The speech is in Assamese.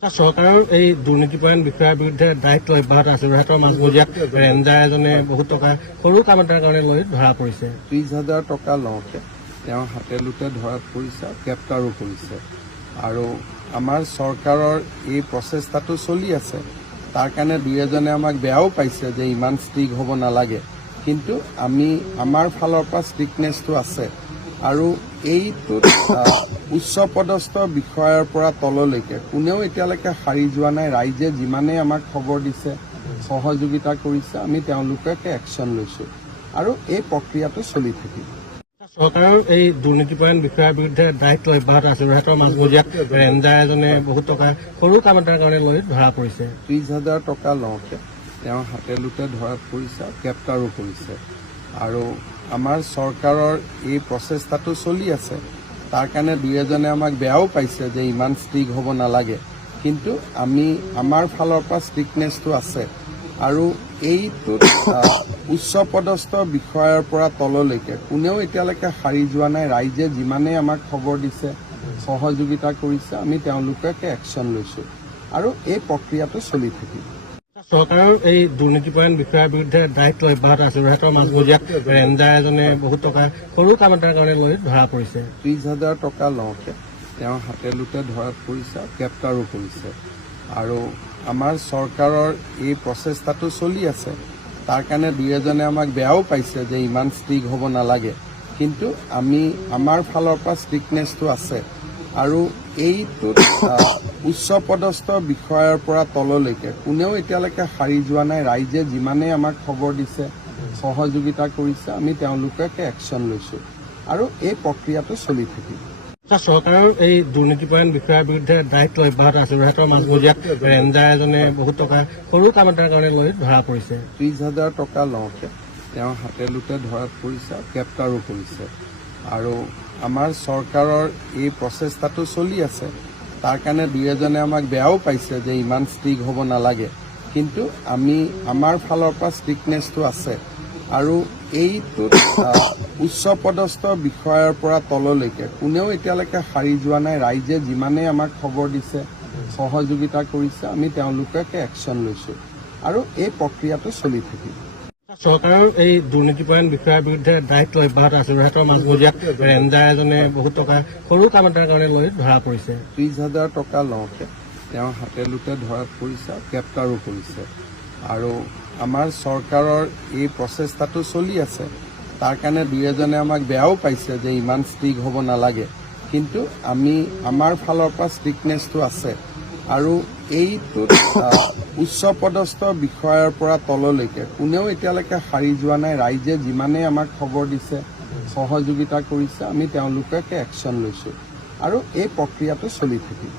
চৰকাৰৰ এই দুৰ্নীতিপৰায়ণ বিষয়াৰ বিৰুদ্ধে দায়িত্ব অব্যাহত আছে। যোৰহাটৰ মাজমজিয়াত ৰেঞ্জাৰ এজনে বহুত টকা সৰু কাম এটাৰ কাৰণে লৈ ধৰা পৰিছে। 30,000 টকা লওঁতে তেওঁ হাতে লোতে ধৰাত পৰিছে, গ্ৰেপ্তাৰো কৰিছে। আৰু আমাৰ চৰকাৰৰ এই প্ৰচেষ্টাটো চলি আছে। তাৰ কাৰণে দুই এজনে আমাক বেয়াও পাইছে যে ইমান ষ্ট্ৰিক হ'ব নালাগে, কিন্তু আমাৰ ফালৰ পৰা ষ্ট্ৰিকনেছটো আছে। আৰু এইটোত উচ্চ পদস্থ বিষয়াৰ পৰা তললৈকে কোনেও এতিয়ালৈকে সাৰি যোৱা নাই। ৰাইজে যিমানেই আমাক খবৰ দিছে, সহযোগিতা কৰিছে, আমি তেওঁলোকে একশ্যন লৈছোঁ আৰু এই প্ৰক্ৰিয়াটো চলি থাকিব। চৰকাৰৰ এই দুৰ্নীতিপৰায়ণ বিষয়াৰ বিৰুদ্ধে দায়িত্ব অব্যাহত আছে। যোৰহাটৰ মাজমজিয়াত ৰেঞ্জাৰ এজনে বহুত টকা সৰু কাম এটাৰ কাৰণে লৈ ধৰা পৰিছে। 30,000 টকা লওঁতে তেওঁ হাতে লোতে ধৰাত পৰিছে, গ্ৰেপ্তাৰো কৰিছে। আৰু আমাৰ চৰকাৰৰ এই প্ৰচেষ্টাটো চলি আছে। তাৰ কাৰণে দুই এজনে আমাক বেয়াও পাইছে যে ইমান ষ্ট্ৰিক হ'ব নালাগে, কিন্তু আমাৰ ফালৰ পৰা ষ্ট্ৰিকনেছটো আছে। আৰু এইটোত উচ্চ পদস্থ বিষয়াৰ পৰা তললৈকে কোনেও এতিয়ালৈকে সাৰি যোৱা নাই। ৰাইজে যিমানেই আমাক খবৰ দিছে, সহযোগিতা কৰিছে, আমি তেওঁলোকে একশ্যন লৈছোঁ আৰু এই প্ৰক্ৰিয়াটো চলি থাকিব। চৰকাৰৰ এই দুৰ্নীতিপৰায়ণ বিষয়াৰ বিৰুদ্ধে দায়িত্ব অব্যাহত আছে। যোৰহাটৰ মাজমজিয়াত ৰেঞ্জাৰ এজনে বহুত টকা সৰু কাম এটাৰ কাৰণে লৈ ধৰা পৰিছে। 30,000 টকা লওঁতে তেওঁ হাতে লোতে ধৰাত পৰিছে, গ্ৰেপ্তাৰো কৰিছে। আৰু আমাৰ চৰকাৰৰ এই প্ৰচেষ্টাটো চলি আছে। তাৰ কাৰণে দুই এজনে আমাক বেয়াও পাইছে যে ইমান ষ্ট্ৰিক হ'ব নালাগে, কিন্তু আমাৰ ফালৰ পৰা ষ্ট্ৰিকনেছটো আছে। আৰু এইটোত উচ্চ পদস্থ বিষয়াৰ পৰা তললৈকে কোনেও এতিয়ালৈকে সাৰি যোৱা নাই। ৰাইজে যিমানেই আমাক খবৰ দিছে, সহযোগিতা কৰিছে, আমি তেওঁলোকে একশ্যন লৈছোঁ আৰু এই প্ৰক্ৰিয়াটো চলি থাকিব। চৰকাৰৰ এই দুৰ্নীতিপৰায়ণ বিষয়াৰ বিৰুদ্ধে দায়িত্ব অব্যাহত আছে। যোৰহাটৰ মাজমজিয়াত ৰেঞ্জাৰ এজনে বহুত টকা সৰু কাম এটাৰ কাৰণে লৈ ধৰা পৰিছে। 30,000 টকা লওঁতে তেওঁ হাতে লোতে ধৰাত পৰিছে, গ্ৰেপ্তাৰো কৰিছে। আৰু আমাৰ চৰকাৰৰ এই প্ৰচেষ্টাটো চলি আছে। তাৰ কাৰণে দুই এজনে আমাক বেয়াও পাইছে যে ইমান ষ্ট্ৰিক হ'ব নালাগে, কিন্তু আমাৰ ফালৰ পৰা ষ্ট্ৰিকনেছটো আছে। আৰু এইটোত উচ্চ পদস্থ বিষয়াৰ পৰা তললৈকে কোনেও এতিয়ালৈকে সাৰি যোৱা নাই। ৰাইজে যিমানেই আমাক খবৰ দিছে, সহযোগিতা কৰিছে, আমি তেওঁলোকে একশ্যন লৈছোঁ আৰু এই প্ৰক্ৰিয়াটো চলি থাকিব। চৰকাৰৰ এই দুৰ্নীতিপৰায়ণ বিষয়াৰ বিৰুদ্ধে দায়িত্ব অব্যাহত আছে। যোৰহাটৰ মাজমজিয়াত ৰেঞ্জাৰ এজনে বহুত টকা সৰু কাম এটাৰ কাৰণে লৈ ধৰা পৰিছে। 30,000 টকা লওঁতে তেওঁ হাতে লোতে ধৰাত পৰিছে, গ্ৰেপ্তাৰো কৰিছে। আৰু আমাৰ চৰকাৰৰ এই প্ৰচেষ্টাটো চলি আছে। তাৰ কাৰণে দুই এজনে আমাক বেয়াও পাইছে যে ইমান ষ্ট্ৰিক হ'ব নালাগে, কিন্তু আমাৰ ফালৰ পৰা ষ্ট্ৰিকনেছটো আছে। আৰু এইটোত উচ্চ পদস্থ বিষয়াৰ পৰা তললৈকে কোনেও এতিয়ালৈকে সাৰি যোৱা নাই। ৰাইজে যিমানেই আমাক খবৰ দিছে, সহযোগিতা কৰিছে, আমি তেওঁলোকে একশ্যন লৈছোঁ আৰু এই প্ৰক্ৰিয়াটো চলি থাকিব।